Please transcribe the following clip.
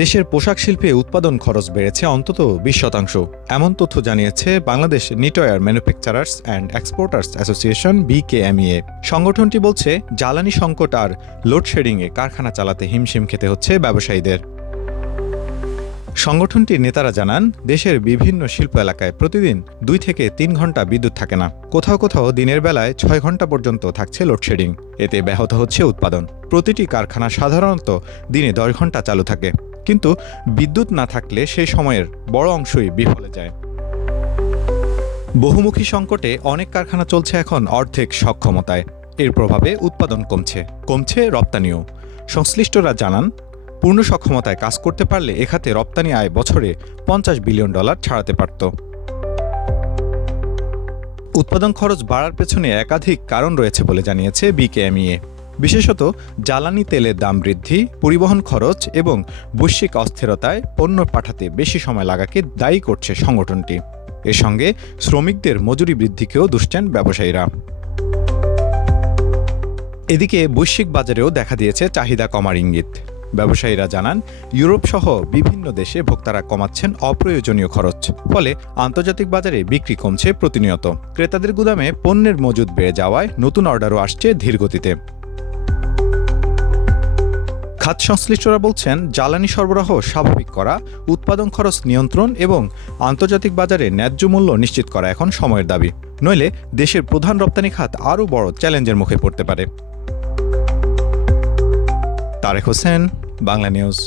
দেশের পোশাক শিল্পে উৎপাদন খরচ বেড়েছে অন্তত ২০%। এমন তথ্য জানিয়েছে Bangladesh knitwear manufacturers and exporters association BKMEA. সংগঠনটি বলছে, জ্বালানি সংকট আর লোডশেডিংয়ে কারখানা চালাতে হিমশিম খেতে হচ্ছে ব্যবসায়ীদের। সংগঠনটির নেতারা জানান, দেশের বিভিন্ন শিল্প এলাকায় প্রতিদিন ২ থেকে ৩ ঘন্টা বিদ্যুৎ থাকে না। কোথাও কোথাও দিনের বেলায় ৬ ঘন্টা পর্যন্ত থাকছে লোডশেডিং। এতে ব্যাহত হচ্ছে উৎপাদন। প্রতিটি কারখানা সাধারণত দিনে ১০ ঘন্টা চালু থাকে, কিন্তু বিদ্যুৎ না থাকলে সেই সময়ের বড় অংশই বিফলে যায়। বহুমুখী সংকটে অনেক কারখানা চলছে এখন অর্ধেক সক্ষমতায়। এর প্রভাবে উৎপাদন কমছে রপ্তানিও। সংশ্লিষ্টরা জানান, পূর্ণ সক্ষমতায় কাজ করতে পারলে এ খাতে রপ্তানি আয় বছরে $৫০ বিলিয়ন ছাড়াতে পারত। উৎপাদন খরচ বাড়ার পেছনে একাধিক কারণ রয়েছে বলে জানিয়েছে বিকেএমইএ। বিশেষত জ্বালানি তেলের দাম বৃদ্ধি, পরিবহন খরচ এবং বৈশ্বিক অস্থিরতায় পণ্য পাঠাতে বেশি সময় লাগাকে দায়ী করছে সংগঠনটি। এর সঙ্গে শ্রমিকদের মজুরি বৃদ্ধিকেও দুষছেন ব্যবসায়ীরা। এদিকে বৈশ্বিক বাজারেও দেখা দিয়েছে চাহিদা কমার ইঙ্গিত। ব্যবসায়ীরা জানান, ইউরোপ সহ বিভিন্ন দেশে ভোক্তারা কমাচ্ছেন অপ্রয়োজনীয় খরচ। ফলে আন্তর্জাতিক বাজারে বিক্রি কমছে প্রতিনিয়ত। ক্রেতাদের গুদামে পণ্যের মজুদ বেড়ে যাওয়ায় নতুন অর্ডারও আসছে ধীরগতিতে। খাত সংশ্লিষ্টরা বলছেন, জ্বালানি সরবরাহ স্বাভাবিক করা, উৎপাদন খরচ নিয়ন্ত্রণ এবং আন্তর্জাতিক বাজারে ন্যায্য মূল্য নিশ্চিত করা এখন সময়ের দাবি। নইলে দেশের প্রধান রপ্তানি খাত আরও বড় চ্যালেঞ্জের মুখে পড়তে পারে। তারেক হোসেন, বাংলা নিউজ।